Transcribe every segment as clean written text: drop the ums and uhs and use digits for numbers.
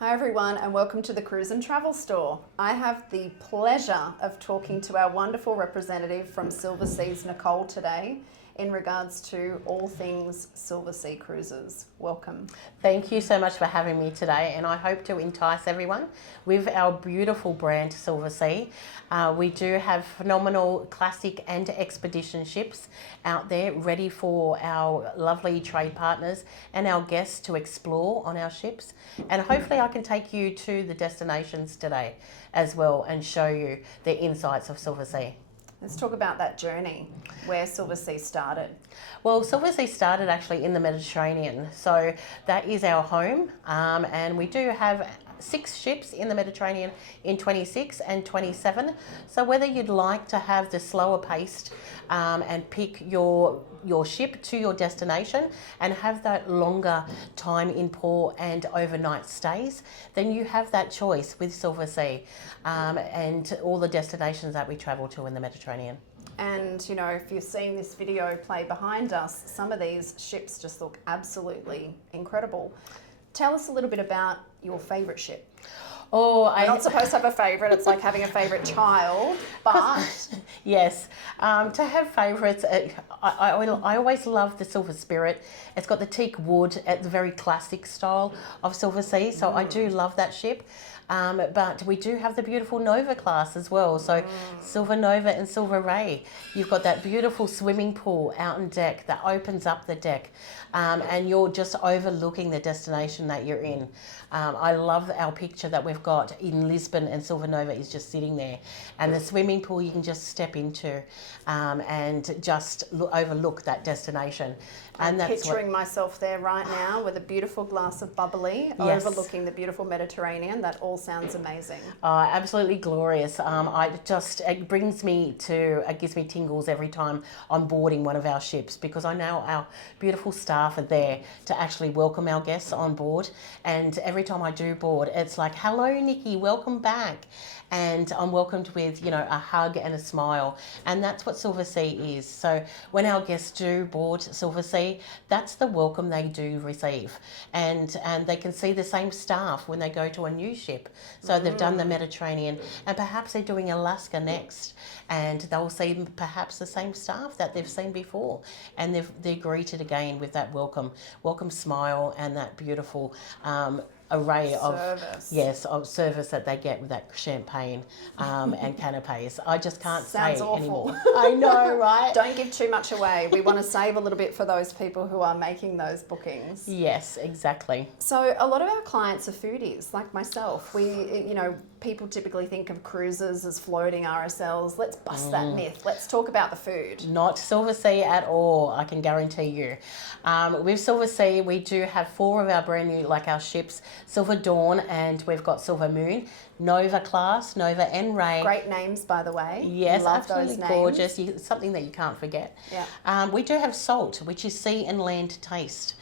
Hi everyone and welcome to the Cruise and Travel Store. I have the pleasure of talking to our wonderful representative from Silversea's Nicole today in regards to all things Silversea Cruises. Welcome. Thank you so much for having me today, and I hope to entice everyone with our beautiful brand Silversea. We do have phenomenal classic and expedition ships out there ready for our lovely trade partners and our guests to explore on our ships. And hopefully I can take you to the destinations today as well and show you the insights of Silversea. Let's talk about that journey, where Silversea started. Well, Silversea started actually in the Mediterranean, so that is our home, and we do have 6 ships in the Mediterranean in 26 and 27. So whether you'd like to have the slower paced and pick your ship to your destination and have that longer time in port and overnight stays, then you have that choice with Silversea and all the destinations that we travel to in the Mediterranean. And you know, if you're seeing this video play behind us, some of these ships just look absolutely incredible. Tell us a little bit about your favourite ship. Oh, I'm not supposed to have a favourite, it's like having a favourite child, but... Yes, to have favourites, I always love the Silver Spirit. It's got the teak wood at the very classic style of Silversea, so I do love that ship. But we do have the beautiful Nova class as well. So Silver Nova and Silver Ray. You've got that beautiful swimming pool out on deck that opens up the deck, and you're just overlooking the destination that you're in. I love our picture that we've got in Lisbon, and Silver Nova is just sitting there. And the swimming pool you can just step into and just overlook that destination. I'm picturing myself there right now with a beautiful glass of bubbly, yes, overlooking the beautiful Mediterranean. That all sounds amazing. Absolutely glorious. It gives me tingles every time I'm boarding one of our ships, because I know our beautiful staff are there to actually welcome our guests on board. And every time I do board, it's like, hello, Nikki, welcome back. And I'm welcomed with, you know, a hug and a smile. And that's what Silversea is. So when our guests do board Silversea, that's the welcome they do receive. And they can see the same staff when they go to a new ship. So they've done the Mediterranean, and perhaps they're doing Alaska next, and they'll see perhaps the same staff that they've seen before. And they're greeted again with that welcome smile and that beautiful array of service that they get with that champagne and canapes. I just can't say Sounds awful. Anymore. I know, right? Don't give too much away. We want to save a little bit for those people who are making those bookings. Yes, exactly. So a lot of our clients are foodies, like myself. People typically think of cruises as floating RSLs. Let's bust that myth. Let's talk about the food. Not Silversea at all, I can guarantee you. With Silversea, we do have 4 of our brand new, like our ships, Silver Dawn, and we've got Silver Moon, Nova class, Nova and Ray. Great names, by the way. Yes, love absolutely those gorgeous. names. Something that you can't forget. Yeah. We do have S.A.L.T, which is sea and land taste.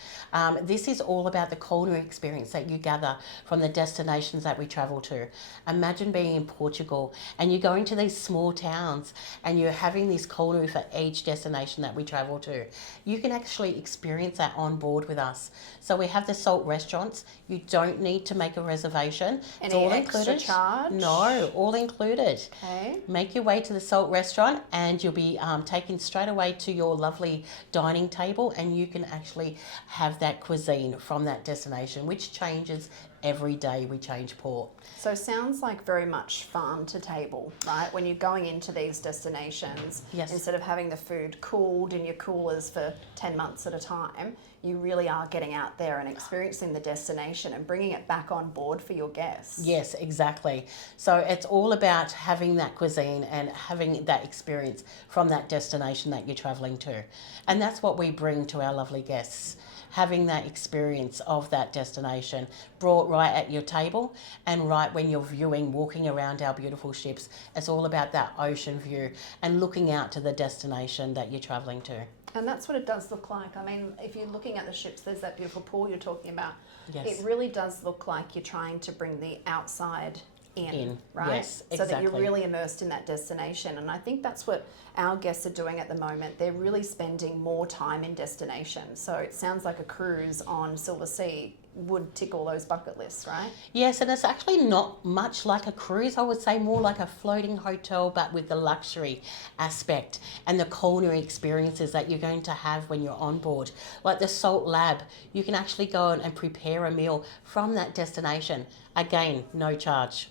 This is all about the culinary experience that you gather from the destinations that we travel to. Imagine being in Portugal and you're going to these small towns and you're having this culinary for each destination that we travel to. You can actually experience that on board with us. So we have the S.A.L.T restaurants. You don't need to make a reservation. Any it's all extra included. Charge? No, all included. Okay. Make your way to the S.A.L.T restaurant and you'll be taken straight away to your lovely dining table, and you can actually have that cuisine from that destination, which changes every day we change port. So sounds like very much farm to table, right? When you're going into these destinations, yes, instead of having the food cooled in your coolers for 10 months at a time, you really are getting out there and experiencing the destination and bringing it back on board for your guests. Yes, exactly. So it's all about having that cuisine and having that experience from that destination that you're traveling to. And that's what we bring to our lovely guests. Having that experience of that destination brought right at your table, and right when you're viewing, walking around our beautiful ships, it's all about that ocean view and looking out to the destination that you're traveling to. And that's what it does look like. I mean, if you're looking at the ships, there's that beautiful pool you're talking about. Yes. It really does look like you're trying to bring the outside in, right? Yes, so that exactly. you're really immersed in that destination. And I think that's what our guests are doing at the moment. They're really spending more time in destination. So it sounds like a cruise on Silversea would tick all those bucket lists, right? Yes, and it's actually not much like a cruise. I would say more like a floating hotel, but with the luxury aspect and the culinary experiences that you're going to have when you're on board. Like the S.A.L.T lab, you can actually go and prepare a meal from that destination. Again, no charge.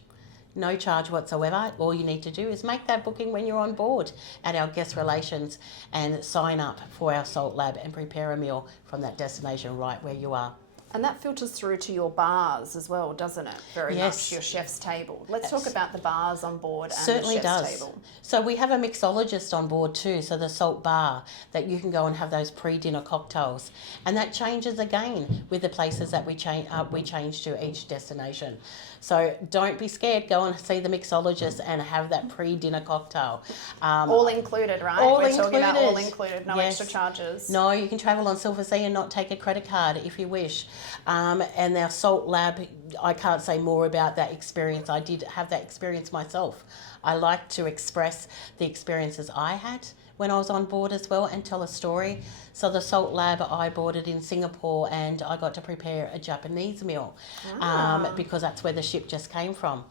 No charge whatsoever. All you need to do is make that booking when you're on board at our guest relations and sign up for our S.A.L.T lab and prepare a meal from that destination right where you are. And that filters through to your bars as well, doesn't it? Very Yes. much your chef's table. Let's talk about the bars on board and Certainly the chef's does. table. So we have a mixologist on board too, so the S.A.L.T bar that you can go and have those pre-dinner cocktails, and that changes again with the places that we change to each destination. So don't be scared. Go and see the mixologist and have that pre-dinner cocktail. All included, right? all We're talking about all included. included, no Yes. extra charges. No, you can travel on Silversea and not take a credit card if you wish. And our S.A.L.T lab, I can't say more about that experience. I did have that experience myself. I like to express the experiences I had when I was on board as well and tell a story. So the S.A.L.T lab, I boarded in Singapore and I got to prepare a Japanese meal because that's where the ship just came from.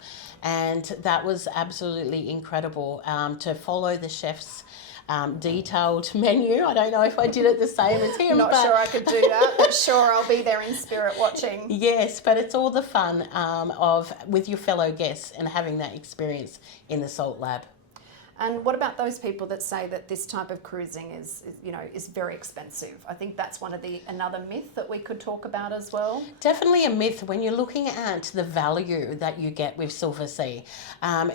And that was absolutely incredible to follow the chef's detailed menu. I don't know if I did it the same as him. Not sure I could do that, but sure I'll be there in spirit watching. Yes, but it's all the fun of with your fellow guests and having that experience in the S.A.L.T lab. And what about those people that say that this type of cruising is very expensive? I think that's another myth that we could talk about as well. Definitely a myth when you're looking at the value that you get with Silversea,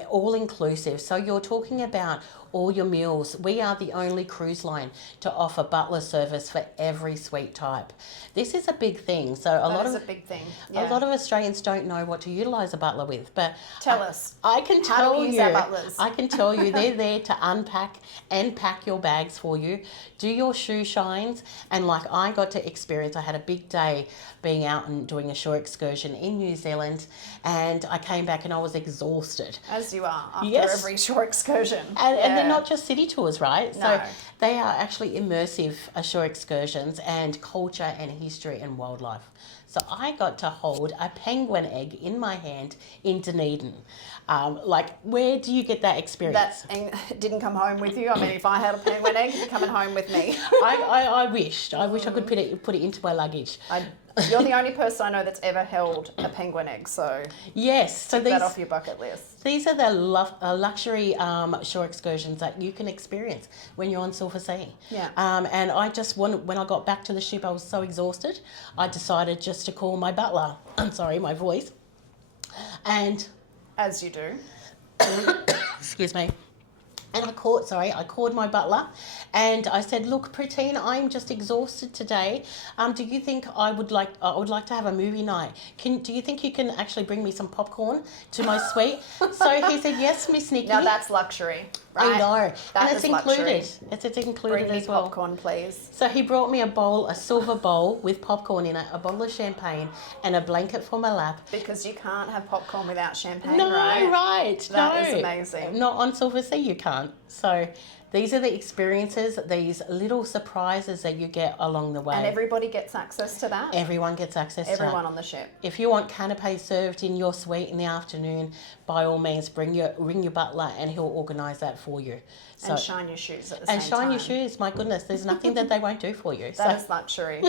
all inclusive. So you're talking about all your meals. We are the only cruise line to offer butler service for every suite type. This is a big thing. So a lot of Australians don't know what to utilise a butler with. But tell us. I can How tell do we use you. our butlers? I can tell you they're there to unpack and pack your bags for you, do your shoe shines, and like I got to experience. I had a big day being out and doing a shore excursion in New Zealand, and I came back and I was exhausted. As you are after Yes. every shore excursion. And they're not just city tours, right? No. So they are actually immersive shore excursions and culture and history and wildlife. So I got to hold a penguin egg in my hand in Dunedin. Where do you get that experience? That didn't come home with you. I mean, if I had a penguin egg, it'd be coming home with me. I wished I could put it into my luggage. You're the only person I know that's ever held a penguin egg, so Yes, so take that off your bucket list. these are the luxury shore excursions that you can experience when you're on Silversea. Yeah. And I just when I got back to the ship, I was so exhausted. I decided just to call my butler. I'm sorry, my voice. And As you do. excuse me. And I called my butler and I said, look, Pretine, I'm just exhausted today. Do you think I would like to have a movie night? Do you think you can actually bring me some popcorn to my suite? So he said, yes, Miss Nikki. Now that's luxury, right? I know. That and it's is luxury. included. It's included Bring me as well. popcorn, please. So he brought me a silver bowl with popcorn in it, a bottle of champagne, and a blanket for my lap. Because you can't have popcorn without champagne, No, right? That is no. amazing. Not on Silversea, you can't. So these are the experiences, these little surprises that you get along the way. And everybody gets access to that? Everyone gets access to Everyone that. on the ship. If you want canapé served in your suite in the afternoon, by all means, ring your butler and he'll organise that for you. And shine your shoes at the same time. And shine your shoes, my goodness, there's nothing that they won't do for you. That is luxury.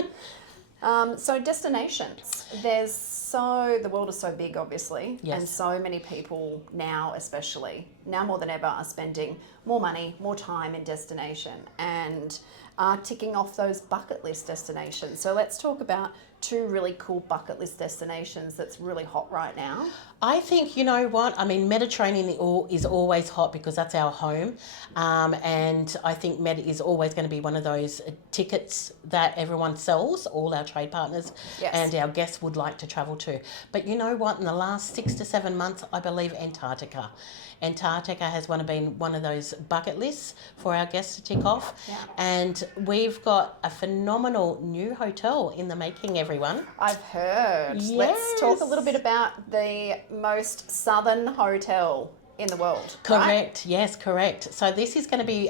So destinations. The world is so big, obviously, Yes. and so many people now, especially now more than ever, are spending more money, more time in destination, and are ticking off those bucket list destinations. So let's talk about two really cool bucket list destinations that's really hot right now. I think, you know what, I mean, Mediterranean is always hot because that's our home. And I think Med is always going to be one of those tickets that everyone sells, all our trade partners Yes. and our guests would like to travel to. But you know what, in the last 6 to 7 months, I believe Antarctica. Antarctica has been one of those bucket lists for our guests to tick off. Yeah. And we've got a phenomenal new hotel in the making, everyone. I've heard. Yes. Let's talk a little bit about the most southern hotel in the world. Correct. Right? Yes, correct. So this is going to be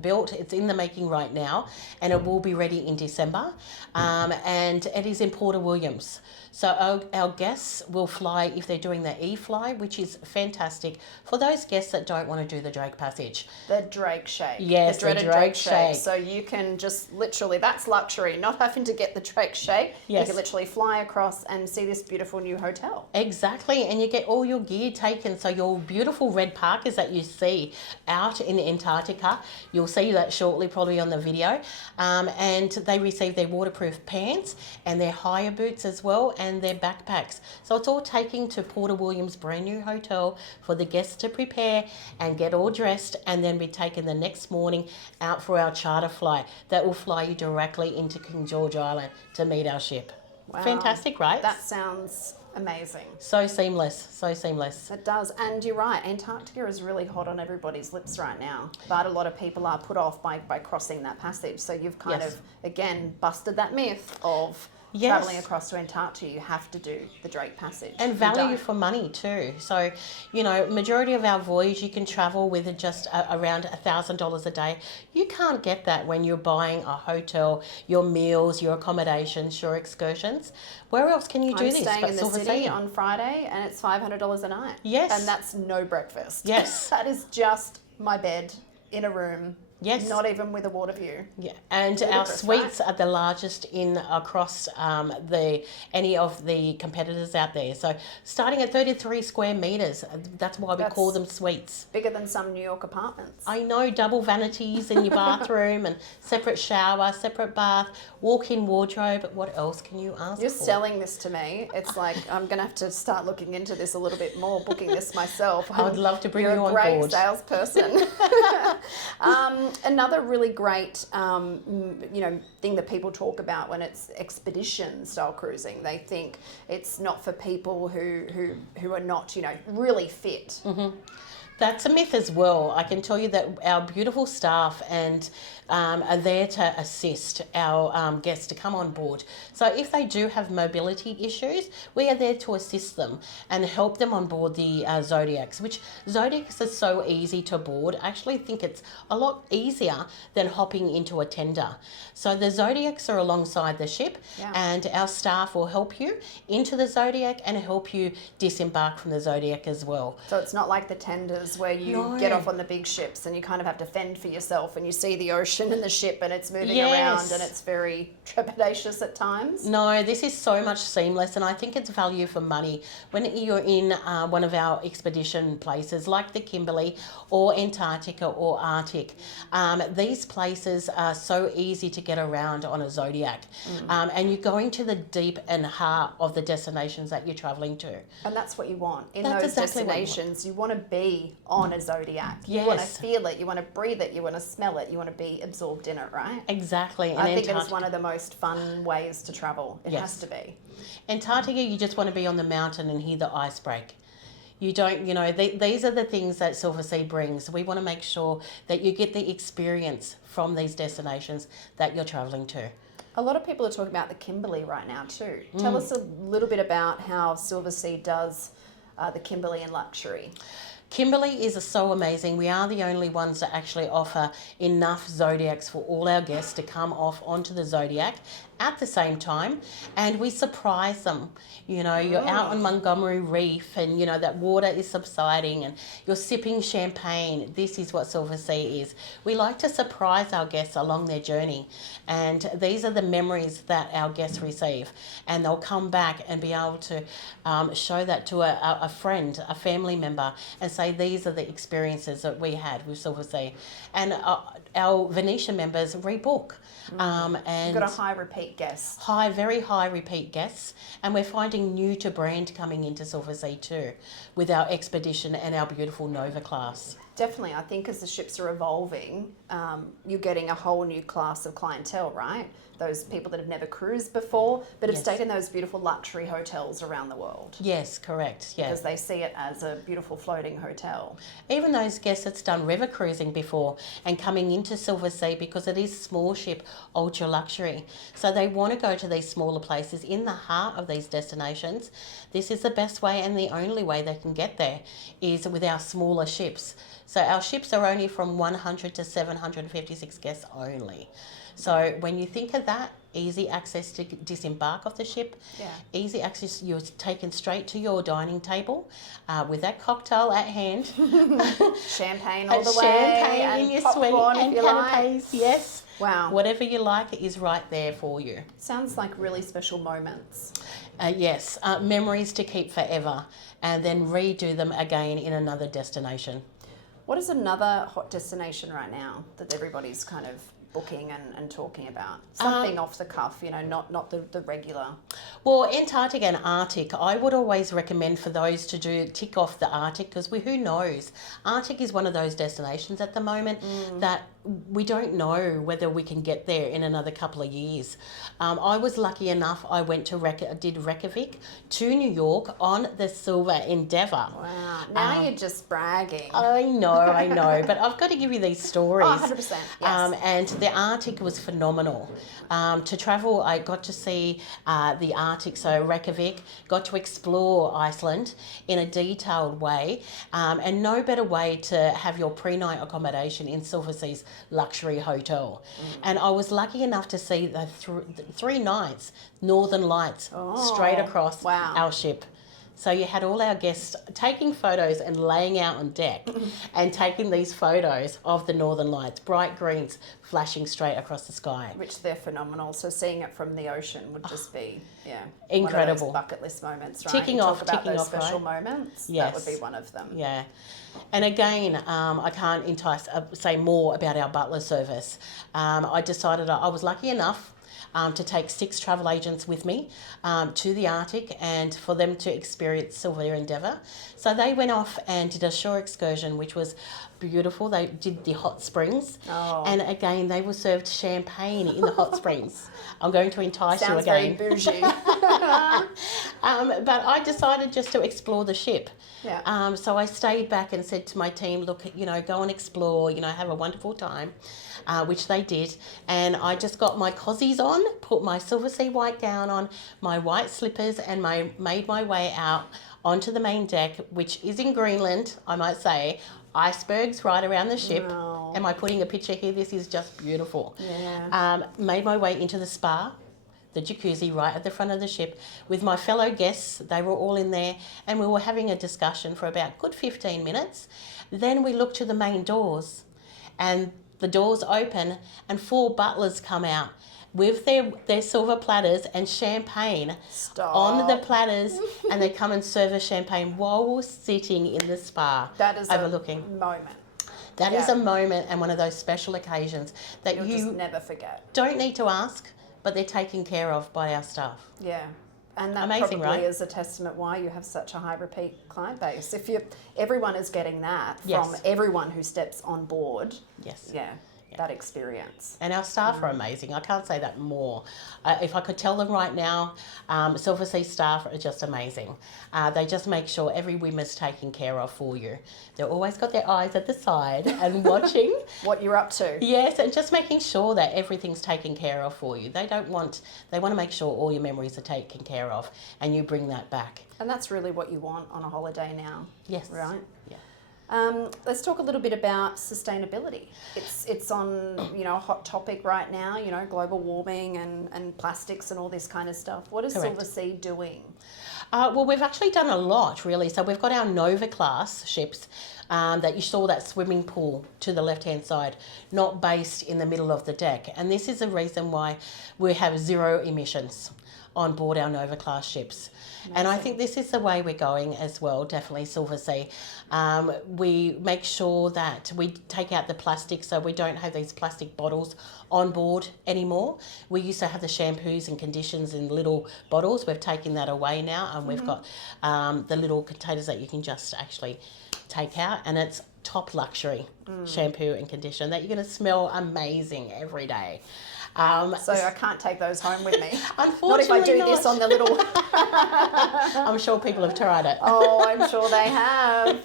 built. It's in the making right now, and it will be ready in December. And it is in Porter Williams. So our guests will fly if they're doing the E-fly, which is fantastic for those guests that don't want to do the Drake Passage. The Drake Shake. Yes, the dreaded the Drake Shake. So you can just literally, that's luxury, not having to get the Drake Shake. Yes. You can literally fly across and see this beautiful new hotel. Exactly, and you get all your gear taken. So your beautiful red parkas that you see out in Antarctica, you'll see that shortly, probably on the video. And they receive their waterproof pants and their hire boots as well, and their backpacks. So it's all taken to Porter Williams' brand new hotel for the guests to prepare and get all dressed, and then be taken the next morning out for our charter flight that will fly you directly into King George Island to meet our ship. Wow. Fantastic, right? That sounds amazing. So seamless, so seamless. It does, and you're right, Antarctica is really hot on everybody's lips right now, but a lot of people are put off by crossing that passage. So you've kind Yes. of, again, busted that myth of Yes. travelling across to Antarctica, you have to do the Drake Passage. And You value don't. for money too. So, you know, majority of our voyage you can travel with just around $1,000 a day. You can't get that when you're buying a hotel, your meals, your accommodations, your excursions. Where else can you do I'm this? staying but in the Silversea? city on Friday and it's $500 a night. Yes. And that's no breakfast. Yes. That is just my bed in a room. Yes. Not even with a water view. Yeah, and our Ludicrous, suites are the largest in across any of the competitors out there. So starting at 33 square meters, that's why we That's- call them suites. Bigger than some New York apartments. I know, double vanities in your bathroom and separate shower, separate bath, walk-in wardrobe. What else can you ask You're for? selling this to me. It's like I'm going to have to start looking into this a little bit more, booking this myself. I would love to bring You're you a on great board. salesperson. Another really great, thing that people talk about when it's expedition style cruising, they think it's not for people who are not, really fit. That's a myth as well. I can tell you that our beautiful staff and are there to assist our guests to come on board. So if they do have mobility issues, we are there to assist them and help them on board the Zodiacs, which Zodiacs are so easy to board. I actually think it's a lot easier than hopping into a tender. So the Zodiacs are alongside the ship, Yeah. and our staff will help you into the Zodiac and help you disembark from the Zodiac as well. So it's not like the tenders where you No. get off on the big ships and you kind of have to fend for yourself and you see the ocean and the ship and it's moving Yes. around and it's very trepidatious at times. No, this is so much seamless, and I think it's value for money. When you're in one of our expedition places like the Kimberley or Antarctica or Arctic, these places are so easy to get around on a Zodiac. And you're going to the deep and heart of the destinations that you're travelling to. And that's what you want. In That's those exactly what you want. destinations, you want to be on a Zodiac. You want to Yes. feel it, you want to breathe it, you want to smell it, you want to be absorbed in it, right? Exactly. And I think it is Antarctica- one of the most fun ways to travel. It Yes. has to be. Antarctica, you just want to be on the mountain and hear the ice break. You don't, these are the things that Silversea brings. We want to make sure that you get the experience from these destinations that you're travelling to. A lot of people are talking about the Kimberley right now too. Tell us a little bit about how Silversea does the Kimberley in luxury. Kimberley is so amazing. We are the only ones that actually offer enough Zodiacs for all our guests to come off onto the Zodiac at the same time, and we surprise them. You're out on Montgomery Reef and that water is subsiding and you're sipping champagne. This is what Silversea is. We like to surprise our guests along their journey, and these are the memories that our guests receive, and they'll come back and be able to show that to a friend, a family member, and say these are the experiences that we had with Silversea. And our Venetian members rebook. And You've got a high repeat guest. very high repeat guests, and we're finding new to brand coming into Silversea too, with our expedition and our beautiful Nova class. Definitely, I think as the ships are evolving, you're getting a whole new class of clientele, right? Those people that have never cruised before, but have Yes. stayed in those beautiful luxury hotels around the world. Yes, correct. Yeah. Because they see it as a beautiful floating hotel. Even those guests that's done river cruising before and coming into Silversea, because it is small ship, ultra luxury. So they want to go to these smaller places in the heart of these destinations. This is the best way and the only way they can get there is with our smaller ships. So our ships are only from 100 to 756 guests only. So when you think of that, easy access to disembark off the ship, Yeah. easy access, you're taken straight to your dining table with that cocktail at hand. Champagne all the Champagne way, and in your suite, popcorn if and you like. canapes, yes. Wow. Whatever you like is right there for you. Sounds like really special moments. Yes, memories to keep forever, and then redo them again in another destination. What is another hot destination right now that everybody's kind of booking and talking about? Something off the cuff, you know, not the regular. Well, Antarctica and Arctic, I would always recommend for those to tick off the Arctic, because who knows? Arctic is one of those destinations at the moment that we don't know whether we can get there in another couple of years. I was lucky enough, I went to did Reykjavik to New York on the Silver Endeavour. Wow, now you're just bragging. I know, but I've got to give you these stories. Oh, 100%, yes. And the Arctic was phenomenal. To travel, I got to see the Arctic, so Reykjavik, got to explore Iceland in a detailed way, and no better way to have your pre-night accommodation in Silversea's luxury hotel. And I was lucky enough to see the 3 nights Northern Lights straight across our ship. So you had all our guests taking photos and laying out on deck and taking these photos of the Northern Lights, bright greens flashing straight across the sky. Which they're phenomenal. So seeing it from the ocean would just be, incredible. One of those bucket list moments, right? Ticking off special moments. Yes. That would be one of them. Yeah. And again, I can't say more about our butler service. I decided I was lucky enough to take 6 travel agents with me to the Arctic and for them to experience Silver Endeavour. So they went off and did a shore excursion, which was beautiful. They did the hot springs. And again, they were served champagne in the hot springs. I'm going to entice you again. Sounds very bougie. But I decided just to explore the ship. Yeah. So I stayed back and said to my team, look, go and explore, have a wonderful time, which they did. And I just got my cozies on, put my Silversea white gown on, my white slippers, and made my way out onto the main deck, which is in Greenland, I might say. Icebergs right around the ship. Wow. Am I putting a picture here? This is just beautiful. Yeah. Made my way into the spa, the jacuzzi right at the front of the ship with my fellow guests. They were all in there and we were having a discussion for about a good 15 minutes. Then we looked to the main doors and the doors open and 4 butlers come out with their silver platters and champagne on the platters, and they come and serve us champagne while we're sitting in the spa. That is overlooking. a moment. That is a moment and one of those special occasions that You'll you just never forget. Don't need to ask, but they're taken care of by our staff. Yeah. And that Amazing, probably right? is a testament why you have such a high repeat client base. If everyone is getting that from Yes. everyone who steps on board. Yes. Yeah. That experience. And our staff are amazing. I can't say that more. If I could tell them right now, Silversea staff are just amazing. They just make sure every whim is taken care of for you. They've always got their eyes at the side and watching what you're up to. Yes, and just making sure that everything's taken care of for you. They want to make sure all your memories are taken care of and you bring that back. And that's really what you want on a holiday now. Yes. Right? Yeah. Let's talk a little bit about sustainability. It's on a hot topic right now. Global warming and plastics and all this kind of stuff. What is Correct. Silversea doing? Well, we've actually done a lot, really. So we've got our Nova class ships that you saw that swimming pool to the left-hand side, not based in the middle of the deck. And this is the reason why we have 0 emissions on board our Nova class ships. Amazing. And I think this is the way we're going as well, definitely Silversea. We make sure that we take out the plastic, so we don't have these plastic bottles on board anymore. We used to have the shampoos and conditions in little bottles. We've taken that away now, and we've got the little containers that you can just actually take out, and it's top luxury shampoo and conditioner that you're going to smell amazing every day. So I can't take those home with me. Unfortunately, not if I do this on the little... I'm sure people have tried it. Oh, I'm sure they have.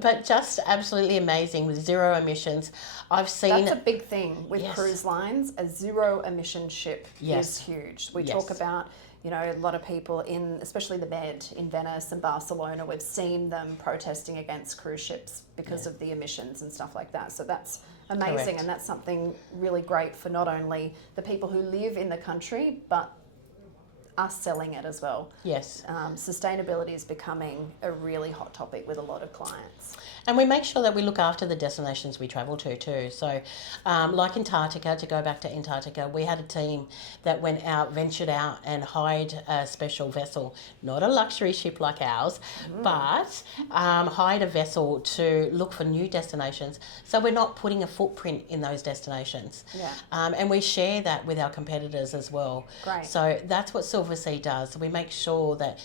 But just absolutely amazing with 0 emissions. I've seen... That's a big thing with Yes. cruise lines. A 0 emission ship Yes. is huge. We Yes. talk about, you know, a lot of people especially the Med in Venice and Barcelona, we've seen them protesting against cruise ships because of the emissions and stuff like that. So that's amazing. Correct. And that's something really great for not only the people who live in the country, but us selling it as well. Yes. Sustainability is becoming a really hot topic with a lot of clients. And we make sure that we look after the destinations we travel to too. So like Antarctica, to go back to Antarctica, we had a team that went out, ventured out and hired a special vessel, not a luxury ship like ours, but hired a vessel to look for new destinations. So we're not putting a footprint in those destinations. Yeah. And we share that with our competitors as well. Great. So that's what Silversea does. We make sure that,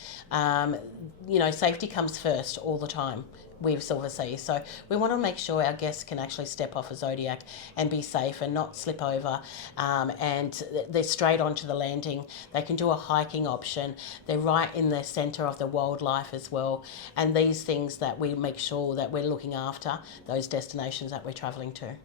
you know, safety comes first all the time with Silversea. So we want to make sure our guests can actually step off a Zodiac and be safe and not slip over, and they're straight onto the landing. They can do a hiking option. They're right in the centre of the wildlife as well. And these things that we make sure that we're looking after those destinations that we're travelling to.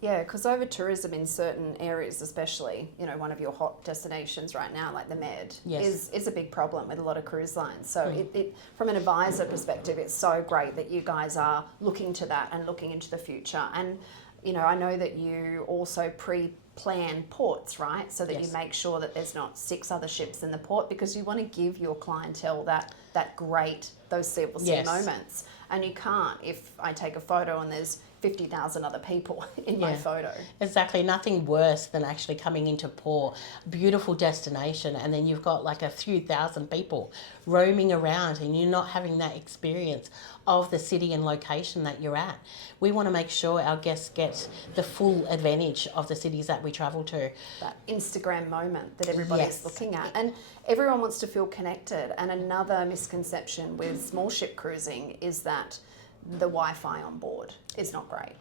Yeah, because over tourism in certain areas, especially, you know, one of your hot destinations right now, like the Med, is a big problem with a lot of cruise lines. So it from an advisor perspective, it's so great that you guys are looking to that and looking into the future. And, you know, I know that you also pre-plan ports, right? So that you make sure that there's not 6 other ships in the port, because you want to give your clientele that great, those Silversea moments. And you can't if I take a photo and there's 50,000 other people in my photo. Exactly. Nothing worse than actually coming into port, beautiful destination, and then you've got like a few thousand people roaming around and you're not having that experience of the city and location that you're at. We want to make sure our guests get the full advantage of the cities that we travel to. That Instagram moment that everybody's looking at. And everyone wants to feel connected. And another misconception with small ship cruising is that the Wi-Fi on board is not great.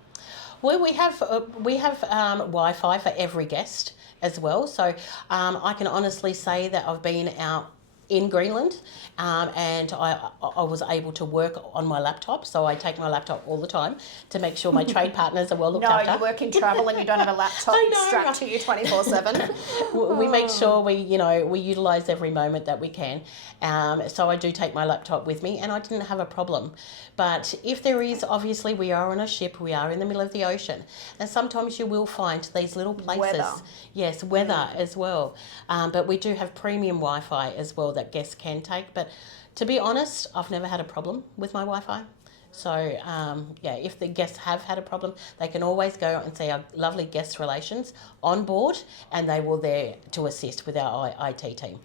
Well, we have Wi-Fi for every guest as well. So I can honestly say that I've been out in Greenland, and I was able to work on my laptop. So I take my laptop all the time to make sure my trade partners are well looked after. No, you work in travel and you don't have a laptop strapped to you 24/7. We make sure we utilise every moment that we can. So I do take my laptop with me, and I didn't have a problem. But if there is, obviously we are on a ship, we are in the middle of the ocean, and sometimes you will find these little places. Weather. Yes, weather as well. But we do have premium Wi-Fi as well that guests can take. But to be honest, I've never had a problem with my Wi-Fi. So, if the guests have had a problem, they can always go and see our lovely guest relations on board, and they will there to assist with our IT team.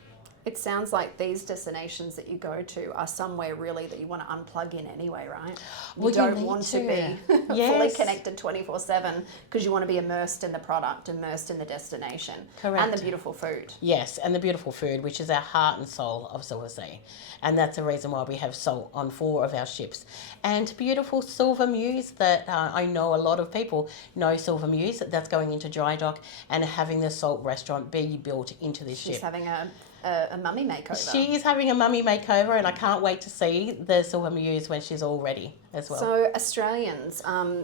It sounds like these destinations that you go to are somewhere really that you want to unplug in anyway, right? Well, you don't want to be fully Yes. connected 24/7 because you want to be immersed in the product, immersed in the destination. Correct. And the beautiful food. Yes, and the beautiful food, which is our heart and soul of Silversea. And that's the reason why we have salt on 4 of our ships. And beautiful Silver Muse that I know a lot of people know Silver Muse, that's going into dry dock and having the salt restaurant be built into this ship. She's having a mummy makeover. She is having a mummy makeover, and I can't wait to see the Silver Muse when she's all ready as well. So Australians,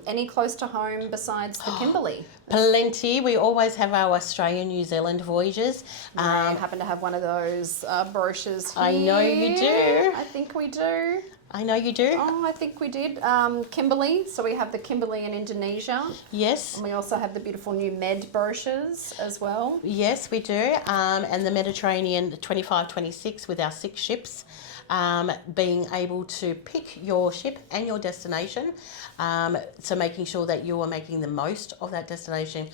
any close to home besides the Kimberley? Plenty. We always have our Australia, New Zealand voyages. I happen to have one of those brochures here. I know you do. I think we do. I know you do. Oh, I think we did. Kimberley. So we have the Kimberley in Indonesia. Yes. And we also have the beautiful new Med brochures as well. Yes, we do. And the Mediterranean 25-26 with our 6 ships. Being able to pick your ship and your destination. So making sure that you are making the most of that destination.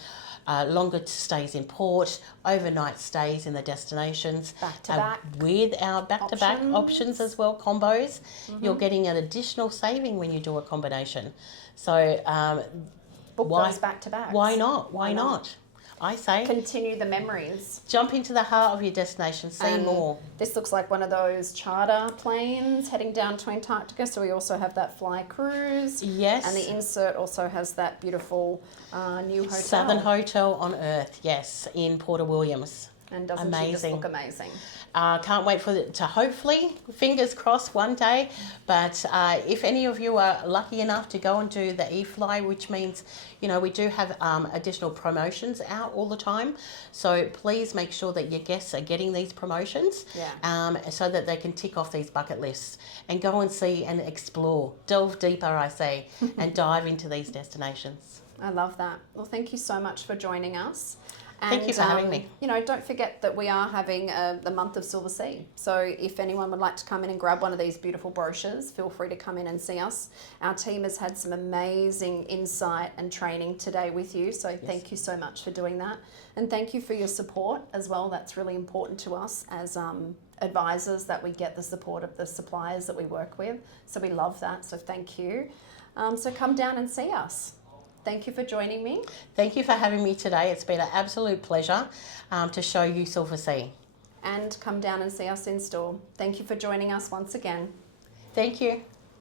Longer stays in port, overnight stays in the destinations. Back to back. With our back-to-back options as well, combos. You're getting an additional saving when you do a combination. So Book those back to back. why not? Why not? I say Continue the memories. jump into the heart of your destination, see more. This looks like one of those charter planes heading down to Antarctica. So we also have that fly cruise. Yes. And the insert also has that beautiful new hotel. Southern Hotel on Earth, yes, in Port Williams. And doesn't she just look amazing? Can't wait for it to hopefully, fingers crossed, one day. But if any of you are lucky enough to go and do the e-fly, which means, you know, we do have additional promotions out all the time. So please make sure that your guests are getting these promotions, so that they can tick off these bucket lists and go and see and explore, delve deeper, I say, and dive into these destinations. I love that. Well, thank you so much for joining us. And, Thank you for having me. You know, don't forget that we are having the month of Silversea. So if anyone would like to come in and grab one of these beautiful brochures, feel free to come in and see us. Our team has had some amazing insight and training today with you. So thank you so much for doing that. And thank you for your support as well. That's really important to us as advisors, that we get the support of the suppliers that we work with. So we love that. So thank you. So come down and see us. Thank you for joining me. Thank you for having me today. It's been an absolute pleasure to show you Silversea. And come down and see us in store. Thank you for joining us once again. Thank you.